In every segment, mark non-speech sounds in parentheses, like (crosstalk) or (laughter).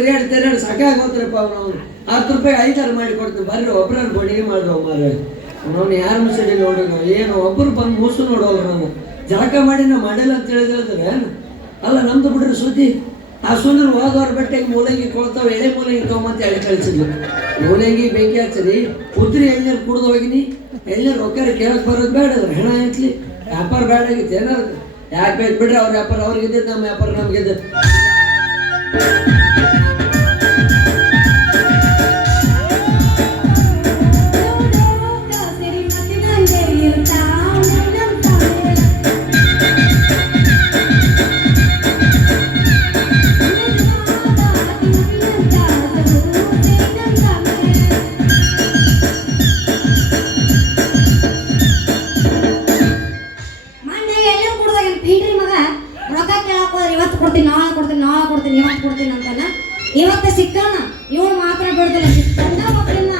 ತಿರ್ಗಾಡಿ ತಿರ್ಗಾಡಿ ಸಾಕಾಗಿ ಹೋತ್ರಪ್ಪ ಅವನು ಹತ್ತು ರೂಪಾಯಿ ಐದಾರು ಮಾಡಿ ಕೊಡ್ತೀನಿ. ಬರ್ರಿ ಒಬ್ಬರ ಬಡಿಗೆ ಮಾಡುವ ಮಾರ ಅವನು ಯಾರು ಮುಸಡಿ ನೋಡಿ ನಾವು ಏನು ಒಬ್ಬರು ಬಂದು ಮೂಸು ನೋಡೋರು ನಾನು ಜಳಕ ಮಾಡಿ ನಾವು ಮಾಡಿಲ್ಲ ಅಂತ ಹೇಳಿದ್ರೆ ಅಲ್ಲ, ನಮ್ದು ಬಿಡ್ರಿ ಸುದ್ದಿ. ಆ ಸುಂದರ ಹೋದವ್ರ ಬಟ್ಟೆಗೆ ಮೂಲಂಗಿ ಕೊಡ್ತಾವ ಎಳೆ ಮೂಲಂಗಿ ತೊಗೊಂಬಂತ ಹೇಳಿ ಕಳಿಸಿದ್ಲು? ಮೂಲಂಗಿ ಬೆಂಕಿ ಹಚ್ಚರಿ ಉದ್ರಿ ಎಳ್ನೀರು ಕುಡ್ದು ಹೋಗಿನಿ. ಎಳ್ನೀರು ರೊಕ್ಕ ಕೇಳಕ್ ಬರೋದು ಬೇಡ, ಅದ್ರ ಹೆಣ ಐತ್ಲಿ. ವ್ಯಾಪಾರ ಬೇಡ ಆಗಿತ್ತು ಏನಾದ್ರು ಯಾಕೆ ಬೇಕು ಬಿಡ್ರಿ, ಅವ್ರ ವ್ಯಾಪಾರ ಅವ್ರಿಗೆ ಇದ್ದಿದ್ದು ನಮ್ಮ ವ್ಯಾಪಾರ ನಮ್ಗೆ ಇದ್ದಿದ್ದು ಕೊಡ್ತೀನಿ ನಾಳೆ ಕೊಡ್ತೀನಿ, ನಾ ಕೊಡ್ತೀನಿ ಇವತ್ತು ಕೊಡ್ತೀನಿ ಅಂತಾನ? ಇವತ್ತು ಸಿಕ್ಕಾನ ಇವಳು ಮಾತ್ರ ಬಿಡ್ದಿಲ್ಲ ಸಿಕ್ಕ ಮಕ್ಕಳನ್ನ?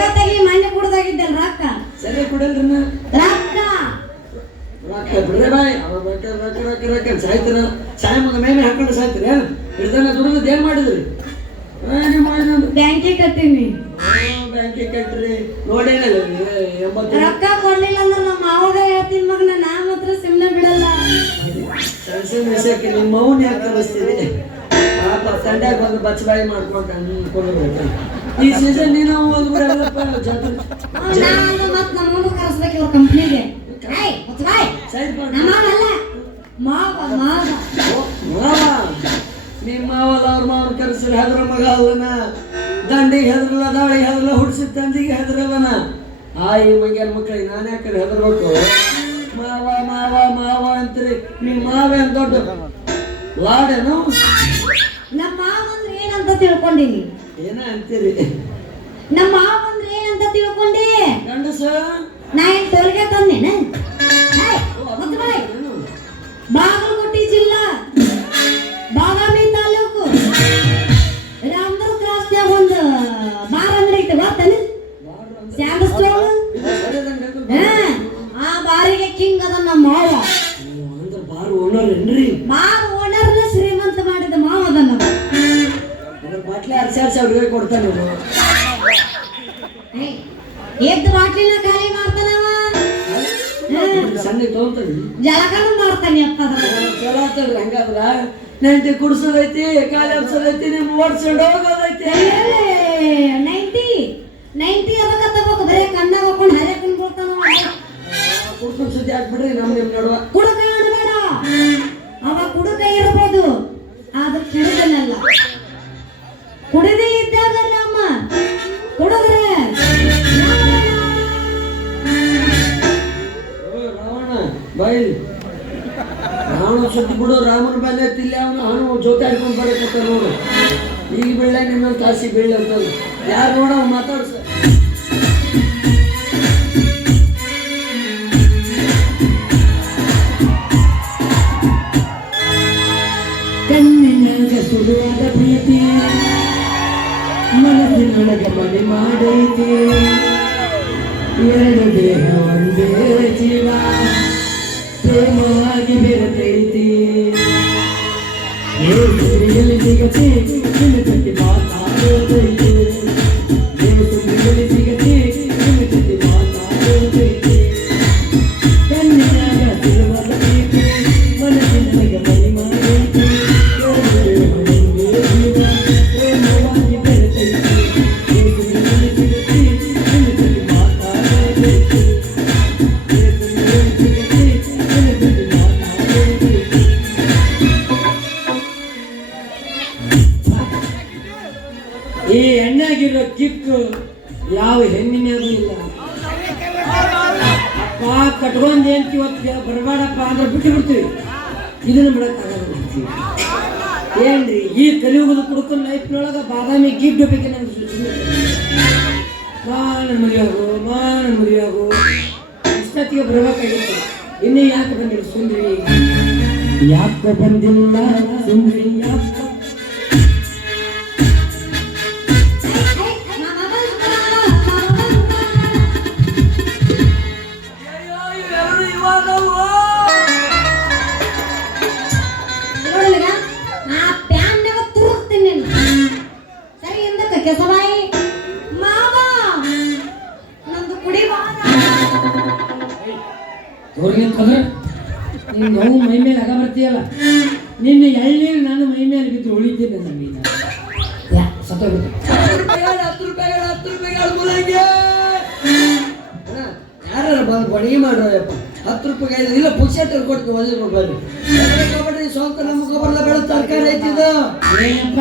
ರೊಕ್ಕ ಮಣ್ಣು ಮೊನ್ನೆ ಕುಡ್ದಾಗಿದ್ದಲ್ಲ ರೊಕ್ಕ? ಸರಿ ಕೊಡಲ್ರಿ ನಾ ರೊಕ್ಕ? ರೊಕ್ಕ ಬಿಡ್ರೆ ಬಾಯ್. ರಕ್ತ ರೊಕ್ಕ ರೊಕ್ಕ ರೊಕ್ಕ ರೊಕ್ಕ ಸಾಯ್ತಾರ. ಸಾಯ ಮಗ ಮೇಲೆ ಹಾಕೊಂಡು ಸಾಯ್ತಿರ ಏನು? ಹಿಡ್ದಾನ ದುಡಿದು ಏನ್ ಮಾಡಿದ್ರಿ? ನೀವು ಮಾಡಿದ್ರು ಬ್ಯಾಂಕಿಗೆ ಕಟ್ಟೀನಿ. ಬ್ಯಾಂಕಿಗೆ ಕಟ್ಟ್ರಿ ನೋಡೇನಲ್ಲ ಎಂಬತ್ತು ರೊಕ್ಕ ಕೊಡ್ಲಿಲ್ಲ ಅಂದ್ರೆ ನಮ್ಮ ಮಾವಾಗ ಹೇಳ್ತೀನಿ ಮಗನ ನಾ ಮಾತ್ರ ಸುಮ್ಮನೆ ಬಿಡಲ್ಲ. ನಿಮ್ಮ ಮೌನ ಯಾಕೆ ಕಳಿಸ್ತೀರಿ? ಪಾಪ ತಂಡ್ಯಾಗ ಬಂದು ಬಚ್ಚಬಾಯಿ ಮಾಡ್ಕೊಂಡು ಅನ್ಕೊಳ್ಬೇಕು ಈ ಸೀಸನ್ ನೀನು ಜಾತ್ರೆ ನಾನು ಮತ್ ನಮ್ಮನ್ನು ಕರೆಸ್ಬೇಕು ಇವ್ರ ಕಂಪ್ನಿಗೆ ಸೈಡ್ ಮಾಡಿ ನಮ್ಮ ಅಲ್ಲ ಮಾವ ಮಾವ. ನಿಮ್ಮ ಮಾವಲ್ಲ ಅವ್ರ ಮಾವನ ಕರೆಸಿದ್ರೆ ಹೆದ್ರ ಮಗ ಅಲ್ಲನ. ದಂಡಿಗೆ ಹೆದ್ರಲ್ಲ ದಾಳಿಗೆ ಹೆದ್ರಲ್ಲ ಹುಡ್ಸಿದ ತಂದಿಗೆ ಹೆದ್ರಲ್ಲನ. ಆ ಈ ಮಂಗ್ಯಾನ ಮಕ್ಕಳಿಗೆ ನಾನು ಯಾಕೆ ಹೆದರ್ಬೇಕು? ಮಾವ ಮಾವ ಮಾವ ಅಂತೀರಿ. ನಿಮ್ಮ ಮಾವ ಏನ್ ದೊಡ್ಡ ಲಾಡೇನು? ನಮ್ಮ ಮಾವ ಅಂದ್ರೆ ಏನಂತ ತಿಳ್ಕೊಂಡಿನಿ ಏನ ಅಂತೀರಿ? ನಮ್ಮ ಮಾವ ಅಂದ್ರೆ ಏನಂತ ತಿಳ್ಕೊಂಡಿ? ಗಂಡಸ? ನಾ ಏನ್ ತೋರ್ಗೆ ತಂದೇನ? ಬಾಗಲಕೋಟೆ ಜಿಲ್ಲಾ ಬಾದಾಮಿ ತಾಲೂಕು. ರಾಮದುರ್ಗ ಕ್ರಾಸ್ನ್ಯಾಗ ಒಂದು ಬಾರ್ ಅಂಗಡಿ ಐತೆ ಗೊತ್ತೇನು? ಸ್ಯಾಂಡ್ ಆ ಬಾರಿಗೆ ಕಿಂಗ್ ಅದ ನಮ್ಮ ಮಾವ. ಅಂದ್ರೆ ಬಾರ್ ಓನರ್ ಏನ್ರಿ? ಅರ್ಸಿ ಅವ್ರಿಗೆ ಕೊಡ್ತಾನೆ. ಎದ್ದು ಬಾಟ್ಲಿನ ಖಾಲಿ ಮಾಡ್ತಾನವ ಸಣ್ಣ ತೊಗೊಂತಾನೆ ಜಲಕನ ಮಾಡ್ತಾನೆ ಅಪ್ಪ ಅದ. ಚಲೋ ಆತಲ್ರಿ ಹಂಗಾದ್ರ ನೆಂಟಿ ಕುಡ್ಸೋದೈತಿ ಕಾಲಿ ಹಬ್ಸೋದೈತಿ ನಿಮ್ ಓಡ್ಸ್ಕೊಂಡು ಹೋಗೋದೈತಿ. ನೈಂಟಿ ನೈಂಟಿ ಅದಕ್ಕೆ ತಗೋಬೇಕು ಬರೇ ಕಣ್ಣ ಹಾಕೊಂಡು ಹರಿಯಕನ್ ಬರ್ತಾನ ಕುಡ್ಕೊಂಡು ಸುದ್ದಿ ಹಾಕ್ಬಿಡ್ರಿ ನಮ್ ನಿಮ್ ನಡುವ. ಕುಡಕ ಅನ್ಬೇಡ ಅವ ಕುಡಕ ಇರ್ಬೋದು ಆದ್ರೆ ಕುಡುಗನಲ್ಲ ಕುಡಿದೇ ಇದ್ದಾಗ ನಮ್ಮ ಕುಡುಗ್ರೆ. ಓ, ರಾವಣ ಸುದ್ದಿ ಬಿಡು ರಾಮನ ಬಂದೆ ತಿಲ್ಲ ಅವನು ಅವನು ಜೊತೆ ಹಾಡ್ಕೊಂಡು ಬರಕತ್ತ ನೋಡು. ಈಗ ನಿನ್ನೊಂದು ತಾಸಿ ಬೀಳ್ಳೆ ಅಂತ ಯಾರು ನೋಡ ಮಾತಾಡ್ಸ. ಮನಸ್ಸಿನೊಳಗ ಮನೆ ಮಾಡೈತೆ. ಎರಡು ದೇಹ ಒಂದೇ ಜೀವ. ಪ್ರೇಮವಾಗಿ ಬೆರೆತೈತಿ. ಸಿಗತಿ ಮಾತಾಡೋದೈತಿ ಏನಪ್ಪ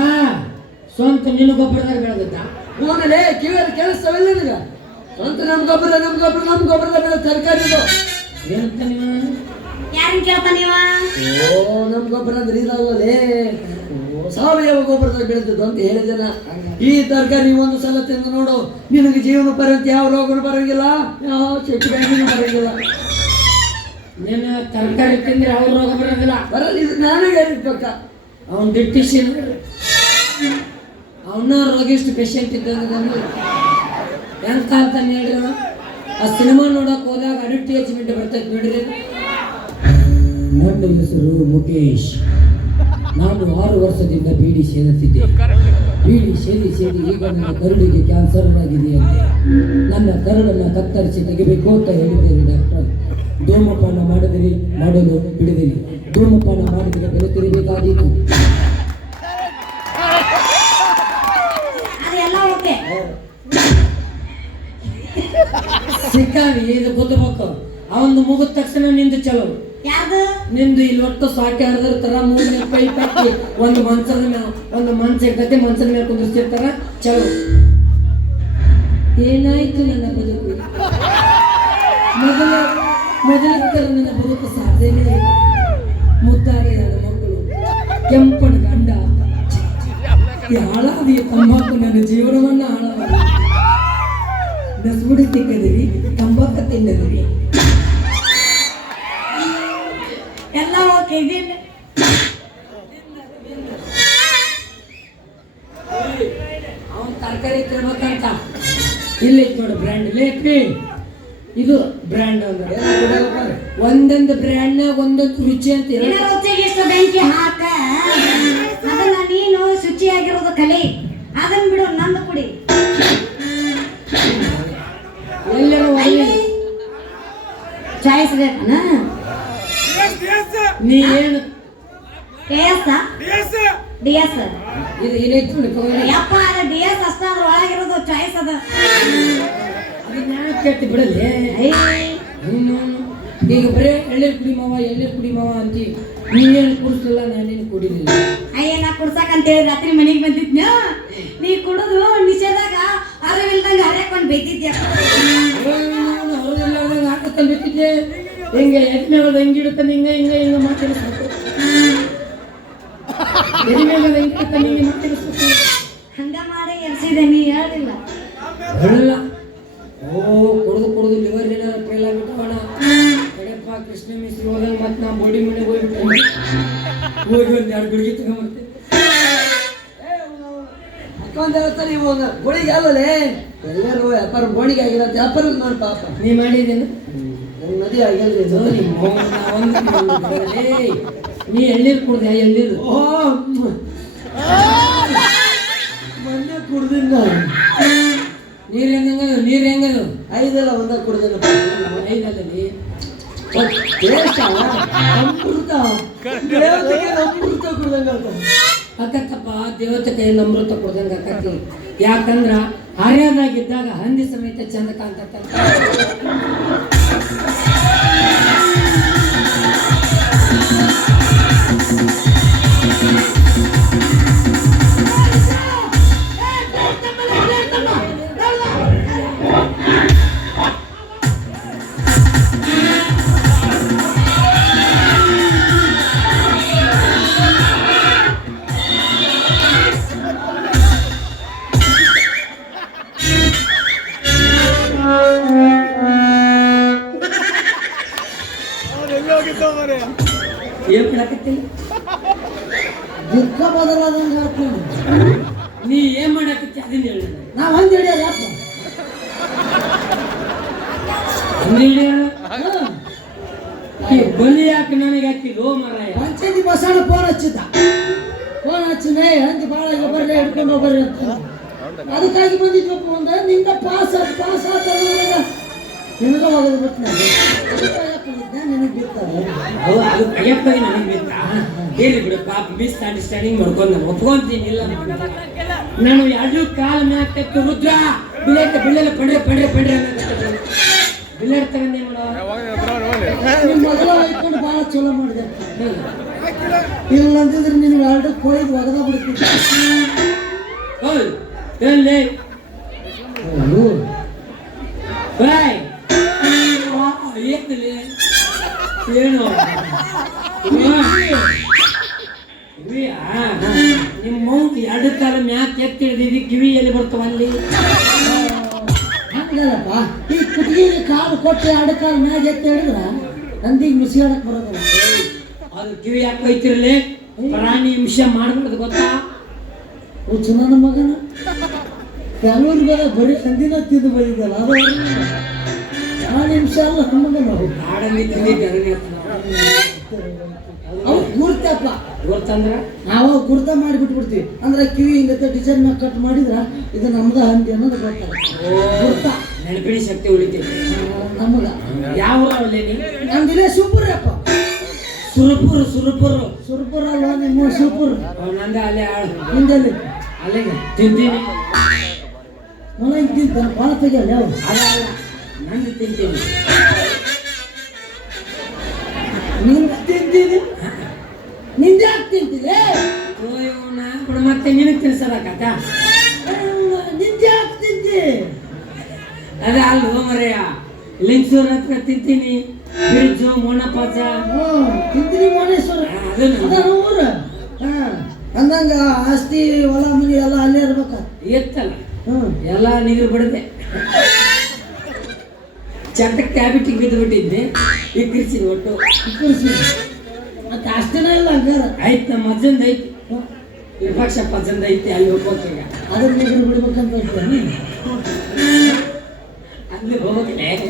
ಸ್ವಂತ ನಿನ್ನ ಗೊಬ್ಬರದಾಗ ಬೆಳೆದದ್ದ? ಹೂನಲ್ಲೇ ಕಿವಿಯಲ್ಲಿ ಕೇಳಿಸ್ತಾವೆಲ್ಲ ನಿನಗ. ಸ್ವಂತ ನಮ್ಮ ಗೊಬ್ಬರ ನಮ್ಮ ಗೊಬ್ಬರ ನಮ್ ಗೊಬ್ಬರದ ಬೆಳೆದ ತರಕಾರಿ ಇದು. ಏನಂತ ನೀವು ಯಾರನ್ನ ಕೇಳ್ತಾ ನೀವ? ಓ ನಮ್ಮ ಗೊಬ್ಬರ ಅಂದ್ರೆ ಇದಾಗಲೇ ಸಾವಯವ ಗೊಬ್ಬರದಾಗ ಬೆಳೆದದ್ದು ಅಂತ ಹೇಳಿದನ ಈ ತರಕಾರಿ ಒಂದು ಸಲ ತಿಂದು ನೋಡು. ನಿನಗೆ ಜೀವನ ಪರ್ಯಂತ ಯಾವ ರೋಗನು ಬರಂಗಿಲ್ಲ ಯಾವ ಚೆಕ್ ಬ್ಯಾಂಕಿನ ಬರಂಗಿಲ್ಲ. ನೀನು ತರಕಾರಿ ತಿಂದ್ರೆ ಯಾವ ರೋಗ ಬರಂಗಿಲ್ಲ ಬರಲ್ಲ ಇದು ನಾನೇ ಹೇಳಿರ್ಬೇಕ ಅವನ್ ಡಿಟ್ಟಿಷನ್ ಅವನ ರೋಗಿಷ್ಟು ಪೇಷಂಟ್ ಇದ್ದಂಗೆ ಹೆಂಗ್ ಕಾಣ್ತಾನೆ ಅವ? ಆ ಸಿನಿಮಾ ನೋಡಕ್ ಹೋದಾಗ ಅಡ್ವರ್ಟೈಸ್ಮೆಂಟ್ ಬರ್ತೈತೆ ನೋಡ್ರಿ ನನ್ನ ಹೆಸರು ಮುಖೇಶ್ ನಾನು ಆರು ವರ್ಷದಿಂದ ಬೀಡಿ ಸೇರುತ್ತಿದ್ದೆ ಬೀಡಿ ಸೇರಿ ಸೇರಿ ಈಗ ನನ್ನ ಕರುಳಿಗೆ ಕ್ಯಾನ್ಸರ್ ಆಗಿದೆ ಅಂತ. ನನ್ನ ಕರುಳನ್ನು ಕತ್ತರಿಸಿ ತೆಗಿಬೇಕು ಅಂತ ಹೇಳಿದ್ದೇನೆ ಡಾಕ್ಟರ್. ಧೂಮಪಾನ ಮಾಡಿದಿರಿ, ಮಾಡಲು ಬಿಡಿದಿರಿ. ಧೂಮಪಾನ ಮಾಡಿದರೆ ಬೆಲೆ ತೆರಿಬೇಕಾದೀತು ಸಿಕ್ಕಾವಿ ಇದು ಗೊತ್ತಬೇಕು ಅವಂದು ಮುಗಿದ ತಕ್ಷಣ ನಿಂದು ಚಲೋ. ನಿಂದು ಇಲ್ಲಿ ಒಟ್ಟು ಸಾಕಿ ಹರಿದ್ರ ತರ ಮೂರನೇ ಪೈಪ್ ಹಾಕಿ ಒಂದು ಮಂಚದ ಮೇಲೆ ಒಂದು ಮಂಚ ಇರ್ತೈತಿ ಮಂಚದ ಮೇಲೆ ಕುಂದಿರ್ತಿರ್ತಾರ ಚಲೋ. ಏನಾಯ್ತು ನನ್ನ ಬದುಕು? ಮೊದಲ ಮೊದಲ ನನ್ನ ಬದುಕು ಸಾಧ್ಯನೇ ಇಲ್ಲ. ಕೆಂಪನ ಗಂಡ ಹಾಳಾದಿ ತಂಬಾಕು ನನ್ನ ಜೀವನವನ್ನ ಹಾಳಾದ ನಸುಗುಡಿ ತಿಕ್ಕದಿರಿ ತಂಬಾಕ ತಿನ್ನದಿರಿ ಎಲ್ಲ ಓಕೆ, ಇದಿಲ್ಲ? ಅವನ್ ತರಕಾರಿ ತಿನ್ಬೇಕಂತ. ಇಲ್ಲಿ ನೋಡು ಬ್ರ್ಯಾಂಡ್ ಲೇಪಿ ಇದು ಬ್ರ್ಯಾಂಡ್ ಅಂದ್ರೆ. ಒಂದೊಂದು ಬ್ರ್ಯಾಂಡ್ನಾಗ ಒಂದೊಂದು ರುಚಿ ಅಂತ ರುಚಿಗೆ ಬೆಂಕಿ ಹಾಕ ನೀನು ಶುಚಿಯಾಗಿರೋದು ಕಲಿ. ಅದನ್ನ ಬಿಡು ನಂದು ಕುಡಿ. ಎಲ್ಲರೂ ಚಾಯ್ಸ್ ಬೇಕನ ನೀ ಏನು ಕೆ ಎಸ್ ಡಿ ಎಸ್. ಇದು ಏನೈತಿ. ಯಪ್ಪ ಅದು ಡಿ ಎಸ್ ಅಷ್ಟ ಅದ್ರ ಒಳಗಿರೋದು ಚಾಯ್ಸ್ ಅದ. ಕೇಳ್ತಿ ಬಿಡಲಿ ಈಗ ಬರೇ ಎಳ್ನೀರು ಕುಡಿ ಮಾವ ಎಳ್ನೀರು ಕುಡಿ ಮಾವ ಅಂತಿ. ನೀನೇನು ಕುಡಿಸಲಿಲ್ಲ ನಾನೇನು ಕುಡಿಲಿಲ್ಲ. ಅಯ್ಯ ನಾ ಕುಡ್ಸಕಂತೇಳಿ ರಾತ್ರಿ ಮನೆಗೆ ಬಂದಿದ್ನ? ನೀ ಕುಡಿದು ನಿಷೇಧಾಗ ಅರವಿಲ್ದಂಗ ಹರ್ಯಾಕೊಂಡ್ ಹಾಕತ್ತಲ್ಲಿ ಬಿಟ್ಟಿದ್ದೆ ಹಿಂಗೆ ಎದ್ಮೇಲೆ ಹೆಂಗೆ ಇಡುತ್ತಾನೆ ಹಿಂಗೆ ಹಿಂಗೆ ಹಿಂಗೆ ಮಾತಾಡಿಸ್ಬೇಕು. ಎದ್ಮೇಲೆ ಹೆಂಗೆ ಇಡುತ್ತಾನೆ ಹಿಂಗೆ ಮಾತಾಡಿಸ್ಬೇಕು. ಹಂಗ ಮಾಡಿ ಎಲ್ಸಿದೆ ನೀ ಹೇಳಿಲ್ಲ. ಹೇಳಿಲ್ಲ. ಓ ಕುಡ್ದು ಕುಡ್ದು ಲಿವರ್ ಕೃಷ್ಣ ಹೋದಾಗ ಮತ್ತೆ ನಾ ಬೋಡಿ ಮನೆಗೆ ಹೋಗ್ಬಿಟ್ಟೆ ಹೋಗಿ ಒಂದು ಎರಡು ಗುಳಿಗೆ ತಗೊಂಬರ್ತೀನಿ. ಅಕ್ಕಂತ ಹೇಳ್ತಾರೆ ಇವು ಗೋಳಿಗೆ ಅಲ್ಲಲೇ ಎಲ್ಲರೂ ವ್ಯಾಪಾರ ಗೋಣಿಗೆ ಆಗಿಲ್ಲ ವ್ಯಾಪಾರ ಮಾಡಿ ಪಾಪ. ನೀ ಮಾಡಿದ್ದೇನೆ? ನನ್ನ ಮದುವೆ ಆಗಿಲ್ರಿ ಇದು. ನಿಮ್ಮ ನೀ ಎಳ್ಳೀರು ಕುಡ್ದೆ ಎಳ್ಳೀರು ಓ ಮೊನ್ನೆ ಕುಡ್ದಿನ ನೀರು ಹೆಂಗ ನೀರು ಹೆಂಗದು? ಐದಲ್ಲ ಒಂದ ಕುಡ್ದಿನ ಐದಲ್ಲಿ ಟೇಸ್ಟ್ ಅಮೃತ ದೇವತೆಗೆ ಅಮೃತ ಕುಡ್ದಂಗ ಅಕ್ಕತ್ತಪ್ಪ ದೇವತೆ ಕೈ ಅಮೃತ ಕೊಡ್ದಂಗ ಅಕ್ಕತ್ತಿ ಯಾಕಂದ್ರ ಹರ್ಯಾದಾಗಿದ್ದಾಗ ಹಂದಿ ಸಮೇತ ಚಂದ ಕಾಣ್ತತ್ತ ಯಾಕೆ ನನಗೆ ಹಾಕಿ ಲೋ ಮರಾಯ ಪಂಚಾಯತಿ ಬಸಣ್ಣ ಫೋನ್ ಹಚ್ಚಿದ್ದ. ಫೋನ್ ಹಚ್ಚಿದ ಹಂಗೆ ಭಾಳ ಬರ್ಲಿ ಹಿಡ್ಕೊಂಡು ಹೋಗ್ರಿ ಅಂತ. ಅದಕ್ಕಾಗಿ ಬಂದಿದ್ವಪ್ಪ ಒಂದ ನಿಂದ ಪಾಸ್ ಪಾಸ್ ಆತ ನಿನಗ ಹೋಗೋದು ಬಿಟ್ಟು ನಾನು ನಿನಗೆ ಅದು ನನಗೆ ಬಿತ್ತ? ಹೇಳಿ ಬಿಡು ಪಾಪ ಮಿಸ್ ಅಂಡರ್ಸ್ಟ್ಯಾಂಡಿಂಗ್ ಮಾಡ್ಕೊಂಡು ನಾನು ಒಪ್ಕೊಂತೀನಿ ಇಲ್ಲ ನಾನು ಎರಡು ಕಾಲ ಮ್ಯಾಕ್ ತೆತ್ತು ರುದ್ರ ಬಿಲೆಟ್ ಬಿಲ್ಲೆಲ್ಲ ಪಡ್ರೆ ಪಡ್ರೆ ಪಡ್ರೆ ಬಿಲ್ಲೆಟ್ ತಗೊಂಡೆ ಮಾಡೋ ನಿಮ್ಮ ಮಗಳ ಭಾಳ ಚಲೋ ಮಾಡಿದೆ ಇಲ್ಲ ಅಂತಿದ್ರೆ ನಿನಗೆ ಎರಡು ಕೊಯ್ದು ಒಗದ ಬಿಡ್ತಿದ್ದೆ ಹೌದು ಎಲ್ಲಿ ಬಾಯ್ ಏನಲ್ಲಿ ಏನು ಕಿವಿಯಾ ನಿಮ್ಮ ಮೌಂಟ್ ಎರಡು ಕಾಲ ಮ್ಯಾಕ್ ಎತ್ತಿ ಹಿಡಿದಿದ್ದು ಕಿವಿ ಎಲ್ಲಿ ಬರ್ತಾವ ಅಲ್ಲಿ ಹಂಗಲ್ಲಪ್ಪ ಈ ಕುತ್ತಿಗೆಗೆ ಕಾಲು ಕೊಟ್ಟು ಎರಡು ಕಾಲು ಮ್ಯಾಗ ಎತ್ತಿ ಹಿಡಿದ್ರ ನಂದಿಗೆ ಮಿಸಿಯಾಡಕ್ ಬರೋದು. ಅದು ಕಿವಿ ಯಾಕೆ ಹೋಯ್ತಿರಲಿ? ಪ್ರಾಣಿ ಹಿಂಸೆ ಮಾಡ್ಬಾರ್ದು ಗೊತ್ತಾ? ಹುಚ್ಚು ನನ್ನ ಮಗನ. ಕೆಲವ್ರಿಗೆ ಬೇರೆ ಬರೀ ಸಂದಿನ ತಿಂದು ಬಂದಿದ್ದಲ್ಲ ಅದು ಪ್ರಾಣಿ ವಿಷ ಅಲ್ಲ ನಮ್ಮ ನಾವು. ಕಾಡಲ್ಲಿ ತಿಂದಿದ್ದೆ ಅವು ಗುರ್ತಪ್ಪ. ಗೊತ್ತಂದ್ರ ನಾವು ಗುರ್ತ ಮಾಡಿ ಬಿಟ್ಬಿಡ್ತೀವಿ ಅಂದ್ರೆ ಕಿವಿ ಹಿಂಗತ್ತೆ ಡಿಸೈನ್ ಕಟ್ ಮಾಡಿದ್ರ ಇದು ನಮ್ದ ಹಂದಿ ಅನ್ನೋದು ಗೊತ್ತಾಗ ಗುರ್ತ. ನೆನಪಿನ ಶಕ್ತಿ ಉಳಿತೈತಿ. ನಮಗ ಯಾವ ಅಲ್ಲೇ ನಮ್ದಿಲ್ಲ ಸುಪುರಪ್ಪ ಸುರಪುರ ಸುರಪುರ. ಸುರ್ಪುರ ಅಲ್ವಾ ನಿಮ್ಮ ಸೂಪರ್? ನಂದ ಅಲ್ಲೇ ಆಳು. ಹಿಂದಲ್ಲಿ? ಅಲ್ಲೇ ತಿಂತೀನಿ. ಮನ ಇದ್ದಿದ್ದ ಭಾಳ ತೆಗಿಯಲ್ಲ ಯಾವ ಅಲ್ಲ ಅಲ್ಲ. ನಂದು ತಿಂತೀನಿ. ನಿಂದು ತಿಂತೀನಿ? ನಿಂದ ಯಾಕೆ ತಿಂತಿದೆ ಓಯ್ ನಾ ಕೂಡ ಮತ್ತೆ ನಿನಗೆ ತಿನ್ಸಲಕತ್ತ ನಿಂದ ಯಾಕೆ ತಿಂತಿ ಅದ ಅಲ್ಲಿ ಮರೆಯ? ಲಿಂಗ್ಸೂರ್ ಹತ್ರ ತಿಂತೀನಿ ಬ್ರಿಡ್ಜು ಮೋಣಪಾಚ ತಿಂತೀನಿ ಮೋನೇಶ್ವರ. ಊರ? ಅಂದಂಗ ಆಸ್ತಿ ಹೊಲ ಮನಿ ಎಲ್ಲ ಅಲ್ಲೇ ಇರ್ಬೇಕ? ಎತ್ತಲ್ಲ. ಎಲ್ಲ ನೀರು ಬಿಡದೆ. ಚಟಕ್ ಟ್ಯಾಬಿಟಿಗೆ ಬಿದ್ದು ಬಿಟ್ಟಿದ್ದೆ. ಇಕ್ಕಿರ್ಸಿ ಒಟ್ಟು. ಇಕ್ಕಿರ್ಸಿ. ಮತ್ತೆ ಅಷ್ಟೇನ ಇಲ್ಲ ಹಂಗಾರ? ಆಯ್ತು ನಮ್ಮ ಅಜ್ಜಂದ ಐತಿ. ವಿಪಕ್ಷಪ್ಪ ಅಜ್ಜಂದ ಐತಿ ಅಲ್ಲಿ ಹೋಗ್ಬೇಕೀಗ ಅದ್ರ ನೀರು ಬಿಡ್ಬೇಕಂತ ಹೇಳ್ತೀನಿ ಅಲ್ಲಿ ಏನೈತಿ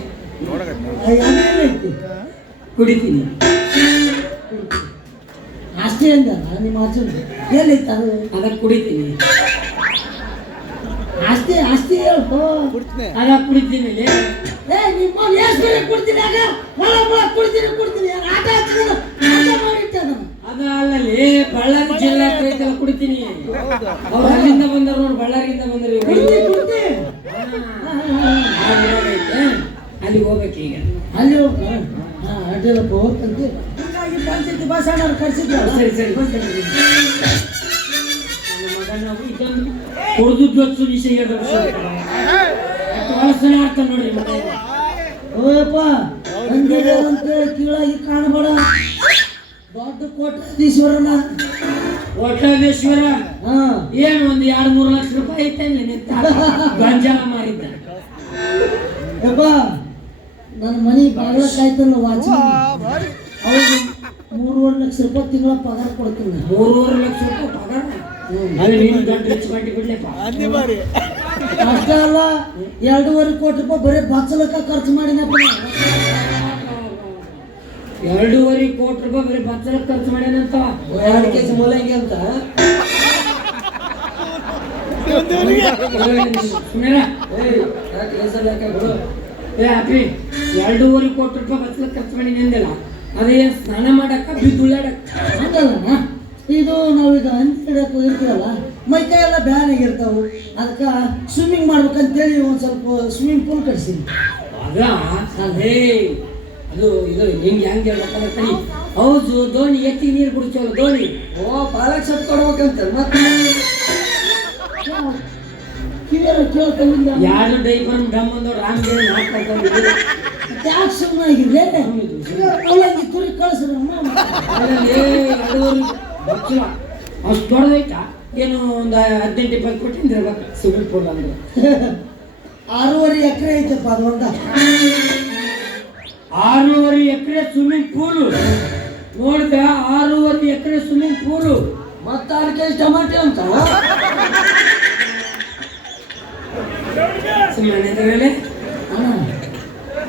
ಕುಡಿತೀನಿ. ಆಸ್ತಿ ಅಂದ ನಿಮ್ಮ ಆಚೆ ಎಲ್ಲಿತ್ತು ಅದು? ಅದ ಕುಡಿತೀನಿ. ಆಸ್ತಿ ಆಸ್ತಿ ಹೇಳ್ಕೋ ಅದ ಕುಡಿತೀನಿ. ಏ ನಿಮ್ಮ ಎಷ್ಟು ಕುಡ್ತೀನಿ ಆಗ? ಕುಡ್ತೀನಿ ಕುಡ್ತೀನಿ. ಆಟ ಹಚ್ಚಿದ ಆಟ ಮಾಡಿಟ್ಟೆ ಅದನ್ನ ಅದ ಅಲ್ಲಲ್ಲಿ ಬಳ್ಳಾರಿ ಜಿಲ್ಲಾ ಕುಡಿತೀನಿ. ಅವ್ರು ಅಲ್ಲಿಂದ ಬಂದರು ನೋಡಿ ಬಳ್ಳಾರಿಯಿಂದ ಬಂದರು ಅಲ್ಲಿ ಹೋಗ್ಬೇಕು ಈಗ. ಅಲ್ಲಿ ಅಡ್ಡಿಲ್ಲಪ್ಪ ಹೋಗ್ತಂತೆ. ಹೀಗಾಗಿ ಪಂಚಾಯತಿ ಭಾಷಣ ಕರ್ಸಿದ್ರಲ್ಲ. ಸರಿ ಸರಿ ಇದೊಂದು ಕುಡ್ದು ಹಚ್ಚು ವಿಷಯ ಹೇಳ್ಬೇಕು ನೋಡ್ರಿ. ಓಯಪ್ಪ ಅಂತೇಳಿ ಕೀಳಾಗಿ ಕಾಣಬೇಡ. ದೊಡ್ಡ ಕೋಟೇಶ್ವರನ ಒಟ್ಟದೇಶ್ವರ ಹಾ. ಏನು ಒಂದು ಎರಡು ಮೂರು ಲಕ್ಷ ರೂಪಾಯಿ ಐತೆ ನಿಂತ? ಗಂಜಾಲ ಮಾರಿದ್ದ. ಯಪ್ಪ ನನ್ನ ಮನೆ ಬಾಗಿಲ ಕಾಯ್ತಲ್ಲ ವಾಚ್. ಅವ್ರಿಗೆ ಮೂರುವರೆ ಲಕ್ಷ ರೂಪಾಯಿ ತಿಂಗಳ ಪಗಾರ ಕೊಡ್ತೀನಿ. ಮೂರುವರೆ ಲಕ್ಷ ರೂಪಾಯಿ ಪಗಾರ? ಅದು ನೀನು ದೊಡ್ಡ ರಿಚ್ ಮಾಡಿ ಬಿಡ್ಲೇಪ್ಪ. ಅಷ್ಟೇ ಅಲ್ಲ ಎರಡೂವರೆ ಕೋಟಿ ರೂಪಾಯಿ ಬರೀ ಬಚ್ಚಲಕ್ಕ ಖರ್ಚು ಮಾಡಿನಪ್ಪ. ಎರಡೂವರೆ ಕೋಟಿ ರೂಪಾಯಿ ಬರೀ ಬಚ್ಚಲ ಖರ್ಚು ಮಾಡ್ಯಾನಂತ. ಎರಡು ಕೆ ಜಿ ಮೂಲಂಗಿ ಅಂತ. ಏ ಅಪ್ಪಿ ಎರಡೂವರೆ ಕೋಟಿ ರೂಪಾಯಿ ಬಚ್ಚಲ ಖರ್ಚು ಮಾಡಿ ಅಂದಿಲ್ಲ. ಅದೇ ಸ್ನಾನ ಮಾಡಕ್ಕ ಬಿದ್ದುಳ್ಳಾಡಕ್ಕ ಹಂಗಲ್ಲ. ಇದು ನಾವೀಗ ಇದು ಹಿಡಿಯಕ್ಕೆ ಇರ್ತೀವಲ್ಲ ಮೈಕೈ ಎಲ್ಲ ಬ್ಯಾನ್ ಆಗಿರ್ತಾವ. ಅದಕ್ಕೆ ಸ್ವಿಮ್ಮಿಂಗ್ ಮಾಡ್ಬೇಕಂತೇಳಿ ಒಂದು ಸ್ವಲ್ಪ ಸ್ವಿಮ್ಮಿಂಗ್ ಪೂಲ್ ಕಟ್ಸಿ ಅದ? ಅದೇ ಅದು ಇದು ಹೆಂಗೆ ಹೆಂಗೆ ಹೇಳ್ಬೇಕಂದ್ರೆ ತನಿ ಹೌದು ದೋಣಿ ಎತ್ತಿ ನೀರು ಕುಡಿಸೋಲ್ಲ ದೋಣಿ. ಓ ಪಾಲಕ್ ಸೊಪ್ಪು ಕೊಡ್ಬೇಕಂತ. ಮತ್ತೆ? ಯಾರು ಡೈಫನ್ ಡಮ್ಮಂದು ರಾಮದೇವ್ ಹಾಕ್ತಾರೆ ಯಾಕೆ ಸುಮ್ಮನೆ ಆಗಿದ್ರೆ ಅವಳಂಗಿ ತುರಿ ಕಳಿಸ್ರಿ ಬಚ್ಚಲ ಅಷ್ಟು ದೊಡ್ಡದೈತಾ ಏನು ಒಂದು ಹದಿನೆಂಟು ಇಪ್ಪತ್ತು ಕೊಟ್ಟು ಇರ್ಬೇಕು ಸ್ವಿಮ್ಮಿಂಗ್ ಪೂಲ್ ಅಂದ್ರೆ. (laughs) ಆರೂವರೆ ಎಕರೆ ಐತಪ್ಪ ಅದು ಆರೂವರೆ ಎಕರೆ ಸ್ವಿಮ್ಮಿಂಗ್ ಪೂಲ್ ನೋಡಿದ ಆರೂವರೆ ಎಕರೆ ಸ್ವಿಮ್ಮಿಂಗ್ ಪೂಲ್ ಮತ್ತೆ ಆರು ಕೆಜಿ ಟಮಾಟೆ ಅಂತ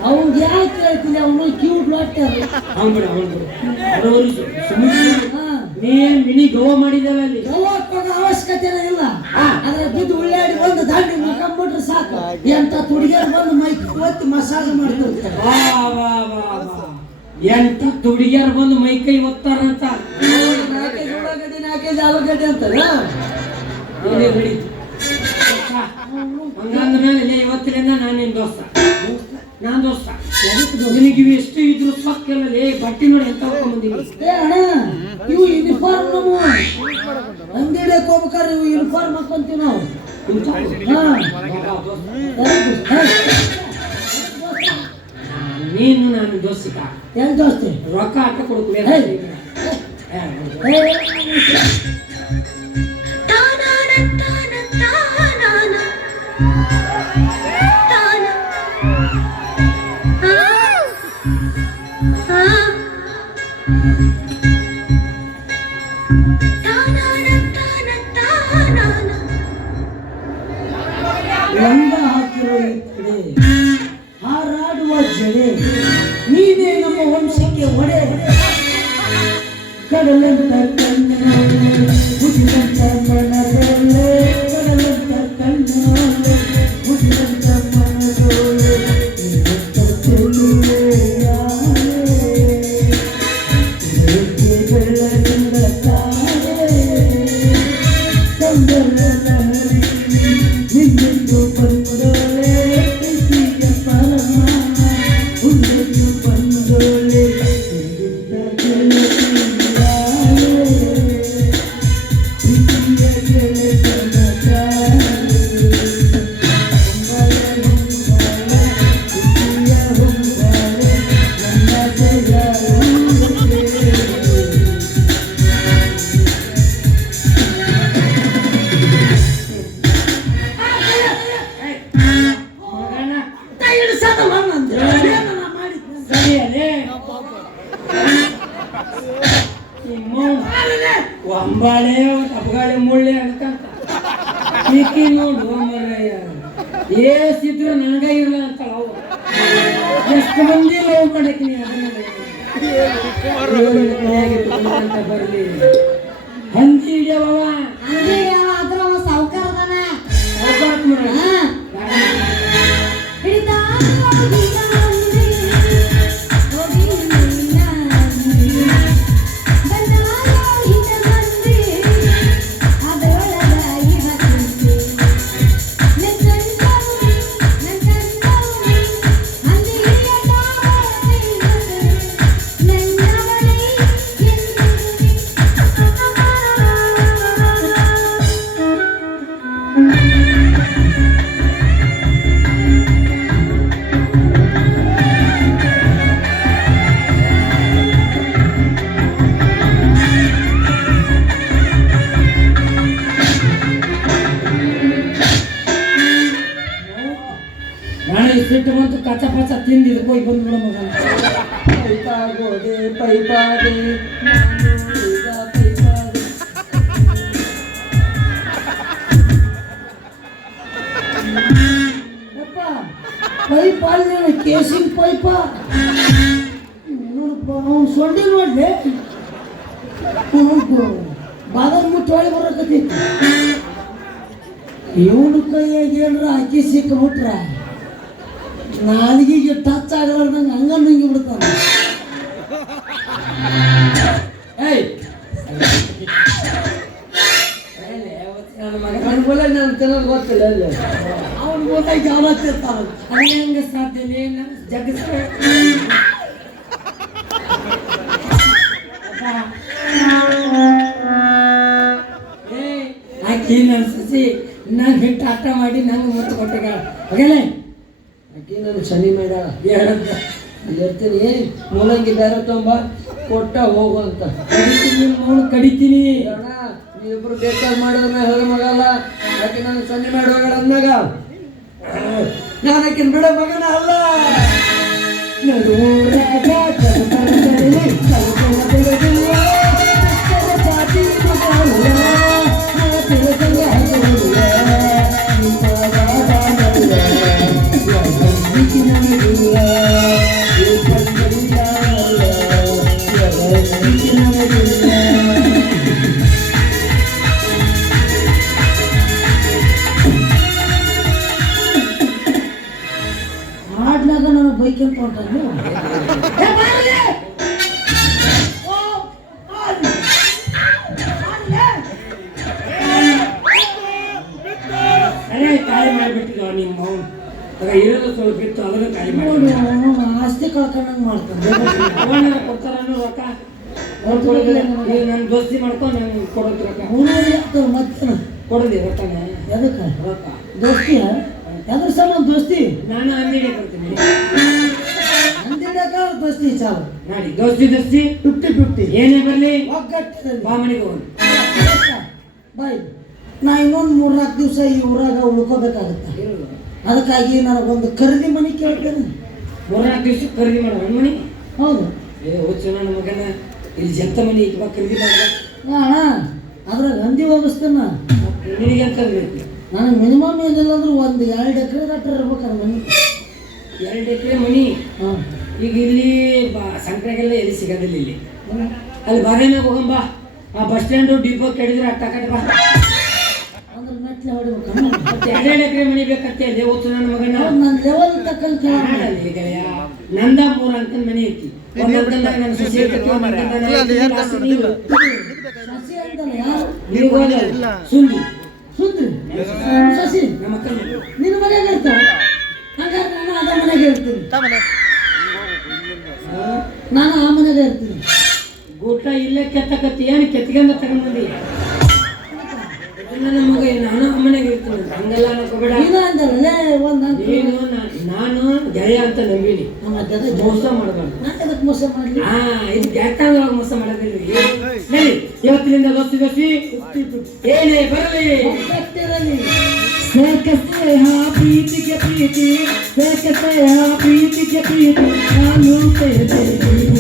ಅವ್ನು ಯಾಕೆ ಹೇಳ್ತೀನಿ ಅವನು ಕ್ಯೂಟ್ ಮಾಡ್ತಾರೆ ಅವ್ನು ಬಿಡ ನೀ ಮಿನಿ ಗೋವಾ ಮಾಡಿದಲ್ಲ ಅಲ್ಲಿ? ಹೋಗೋಕ್ಕೋಗ ಅವಶ್ಯಕತೆ ಇಲ್ಲ ಅದ್ರ ದುಡ್ಡು ಉಳ್ಳಾಡಿ ಒಂದು ದಾಂಡಿ ಮುಖಂಬಿಟ್ರೆ ಸಾಕು. ಎಂತ ತುಡಿಗೆರು ಬಂದು ಮೈ ಒತ್ತಿ ಮಸಾಜ್ ಮಾಡ್ತಿರ್ತಾರೆ ವಾ ವಾ ವಾ ವಾ ಎಂತ ತುಡಿಗ್ಯಾರ ಬಂದು ಮೈ ಕೈ ಒತ್ತಾರಂತ? ನಾಲ್ಕೈದು ಆಲೂಗಡ್ಡೆ ಬಿಡಿ. ಹಂಗಂದ್ಮೇಲೆ ಇವತ್ತಿನಿಂದ ನಾನು ನಿನ್ ದೋಸ್ತ? ನಾನ್ ದೋಸ್ತ. ನಿನಗೆ ಇವು ಎಷ್ಟು ಇದ್ರು ಸೊಕ್ಕೆಲ್ಲ ಲೇ ಬಟ್ಟೆ ನೋಡಿ ಎಂತ ಹಾಕೊಂಡ್ಬಂದಿವಿ ಏ ಅಣ್ಣ ಇವು ಯೂನಿಫಾರ್ಮ್ ನಾವು ಅಂಗಡಿ ಹೋಗ್ಬೇಕಾದ್ರೆ ಇವು ಯೂನಿಫಾರ್ಮ್ ಹಾಕೊಂತೀವಿ ನಾವು. ಹಾ. ನೀನು ನಾನು ದೋಸ್ತಿಕ ಹೆಂಗ್ ದೋಸ್ತಿ? ರೊಕ್ಕ ಹಾಕ ಕೊಡ್ಕೊಳ್ಳಿ ಹೇ. ನಿನ್ನೆಂದು ಬಂದೋಳೆ ಏಸಿದ್ರು ನನಗ ಇರಲ್ಲ ಅಂತ ಎಷ್ಟು ಮಂದಿ ಲವ್ ಮಾಡಕ್ಕೆ ಬರಲಿ. ಹಿಡಿಯವ ಆದ್ರ ಸಿಟ್ಟು ಬಂತು ಕಚ್ಚ ಪಚ್ಚ ತಿಂದು ಇದಕ್ಕೆ ಹೋಗಿ ಬಂದ್ಬಿಡ ಮಗ ಪೈಪಾಗೋದೆ ಪೈಪಾದೆ ಇವನು ಕೈಯಾಗ ಏನ್ರ ಹಾಕಿ ಸಿಕ್ಬಿಟ್ರ ನಾಲ್ಗಿಗೆ ಟಚ್ ಆಗಲಾರ್ದಂಗೆ ಹಂಗ ನುಂಗಿ ಬಿಡ್ತಾನೆ. ಏಯ್! ನನ್ನ ಬೋಲ ನಾನು ತಿನ್ನೋದು ಗೊತ್ತಿಲ್ಲ ಅಲ್ಲಿ ಅವನ ಬೋಲಾಗ ಯಾವ ತಿರ್ತಾನ ಅದು ಹೆಂಗ ಸಾಧ್ಯ? ಜಗಸ್ ಆಕಿ ನನ್ನ ಸಸಿ. ನಾನು ಹಿಟ್ಟು ಆಟ ಮಾಡಿ ನಾನು ಮುತ್ತು ಕೊಟ್ಟಿಗ ಹಾಗೆಲ್ಲ? ಆಕೆ ನಾನು ಶನಿ ಮಾಡ್ಯಾಳ ಹೇಳಂತ ಅಲ್ಲಿ ಏನು ಮೂಲಂಗಿ ಬೇರೆ ತೊಂಬ ಕೊಟ್ಟ ಹೋಗು ಅಂತ. ಕಡಿತೀನಿ ಮೂಳು ಕಡಿತೀನಿ. ಅಣ್ಣ ನೀವಿಬ್ರು ಬೇಕಾಗಿ ಮಾಡಿದ್ರೆ ಹೇಳ ಮಗಲ್ಲ. ಆಕೆ ನಾನು ಸನ್ನಿ ಮಾಡಿ ಹೋಗಲ್ಲ ಅಂದಾಗ? ನಾನು ಆಕಿನ ಬಿಡ ಮಗನ ಅಲ್ಲ. ನಡುರಾಗ ಮಾಡಿಬಿಟ್ಟಿದ್ವ ನಿಮ್ಮ ಮೌನ್ ಆಗ ಇರೋದು ಸ್ವಲ್ಪ ಇತ್ತು ಅದನ್ನು ಮಾಡಿ. ಆಸ್ತಿ ಕಳ್ಕೊಂಡಂಗೆ ಮಾಡ್ತಾನೆ. ಅವನ ರೊಕ್ಕ ನನ್ನ ದೋಸ್ತಿ ಮಾಡ್ಕೊಂಡು ನಂಗೆ ಕೊಡೋದು ರೊಕ್ಕ? ಅವನು ಆಗ್ತಾವ ಮತ್ತೆ? ಕೊಡೋದಿ ರೊಕ್ಕನ? ಎದಕ್ಕೆ? ರೊಕ್ಕ. ದೋಸ್ತಿ ಎದ್ರ ಸಮ ದೋಸ್ತಿ? ನಾನು ಅಂಗಡಿ ಕೊಡ್ತೀನಿ ದೋಸ್ತಿ ಚಾಲು ನೋಡಿ ದೋಸ್ತಿ ದೋಸ್ತಿ ಫಿಫ್ಟಿ ಫಿಫ್ಟಿ ಏನೇ ಬರಲಿ? ಒಗ್ಗಟ್ಟಿನಲ್ಲಿ. ಬಾ ಮನೆಗೆ ಹೋಗಿ ಬಾಯ್. ನಾ ಇನ್ನೊಂದು ಮೂರ್ನಾಲ್ಕು ದಿವಸ ಈ ಊರಾಗ ಉಳ್ಕೋಬೇಕಾಗತ್ತೆ? ಅದಕ್ಕಾಗಿ ನನಗೊಂದು ಖರೀದಿ ಮನೆ ಕೇಳ್ತೇನೆ. ಮೂರ್ನಾಲ್ಕು ದಿವಸ ಖರೀದಿ ಮಾಡೋ ಮನೆ? ಹೌದು. ಏ ಹುಚ್ಚು ನನ್ನ ಮಗನ. ಇಲ್ಲಿ ಜಂತ ಮನೆ ಬಾ ಖರೀದಿ ಮಾಡಿದ. ಅಣ್ಣ ಅದ್ರಾಗ ಹಂದಿ ಹೋಗಿಸ್ತೇನ ನಿನಗೆ ಅಂತ ನನಗೆ ಮಿನಿಮಮ್ ಏನಿಲ್ಲ ಅಂದ್ರೆ ಒಂದು ಎರಡು ಎಕರೆ ಡಾಕ್ಟರ್ ಇರ್ಬೇಕಾದ್ರೆ ಮನೆ. ಎರಡು ಎಕರೆ ಮನೆ? ಹಾಂ. ಈಗ ಇಲ್ಲಿ ಬಾ ಸಂಕ್ರಾಗೆಲ್ಲ ಎಲ್ಲಿ ಸಿಗೋದಿಲ್ಲ ಇಲ್ಲಿ? ಅಲ್ಲಿ ಬಾರೇನಾಗ ಹೋಗಂಬ ಆ ಬಸ್ ಸ್ಟ್ಯಾಂಡು ಡಿಪೋ ಕೆಡಿದ್ರೆ ಅಟ್ಟ ಕಟ್ ಬಾ. ಅಂದ್ರೆ ಮೆಟ್ಲೆ ಹೊಡಿಬೇಕಣ್ಣ ಮತ್ತೆ ಎರಡೆರಡು ಎಕರೆ ಮನಿ ಬೇಕಂತೆ ಅದೇ ಓದ್ತು ನನ್ನ ಮಗನ. ನನ್ನ ಲೆವೆಲ್ ತಕ್ಕಂತ ಕೇಳ ಮಾಡಲ್ಲ ಗೆಳೆಯ. ನಂದ ಮೂರು ಅಂತಂದ್ ಮನೆ ಐತಿ. ಸುಂದಿ ಸುಂದ್ರಿ ಸಸಿ ನಮ್ಮ ನಿನ್ನ ಮನೆಯಾಗ ಇರ್ತಾವ? ಹಂಗಾರೆ ನಾನು ಅದ ಮನೆಗೆ ಇರ್ತೀನಿ. ನಾನು ಆ ಮನೇಲೆ ಇರ್ತೀನಿ. ಗೂಟ ಇಲ್ಲೇ ಕೆತ್ತಕತ್ತಿ ಏನು ಕೆತ್ಕೊಂಡ ತಗೊಂಡ್ಬಂದಿ ನನ್ನ ಮಗ ನಾನು ಅಮ್ಮನೆಗೆ ಇರ್ತೀನಿ. ಅಂತ. ಹಂಗೆಲ್ಲ ಅನ್ನಕೋಬೇಡ ನೀನು ಅಂದಲ್ಲೇ ಒಂದು ಅಂತ ನೀನು ನಾನು ಗೆಳೆಯ ಅಂತ ನಂಬಿನಿ. ಮೋಸ ಮಾಡಬಾರ್ದು. ನಾನು ಎದಕ್ಕೆ ಮೋಸ ಮಾಡಲಿ? ಹಾ ಇದು ಗ್ಯಾಕ್ಟಾಂಗ್ ಮೋಸ ಮಾಡೋದಿಲ್ಲ. ನಡಿ ಇವತ್ತಿನಿಂದ ದೋಸ್ತಿ ದೋಸ್ತಿ ಏನೇ ಬರಲಿ. से कैसे हाँ प्रीत के प्रीति से कैसे हाँ प्रीत के प्रीति आलू पे दे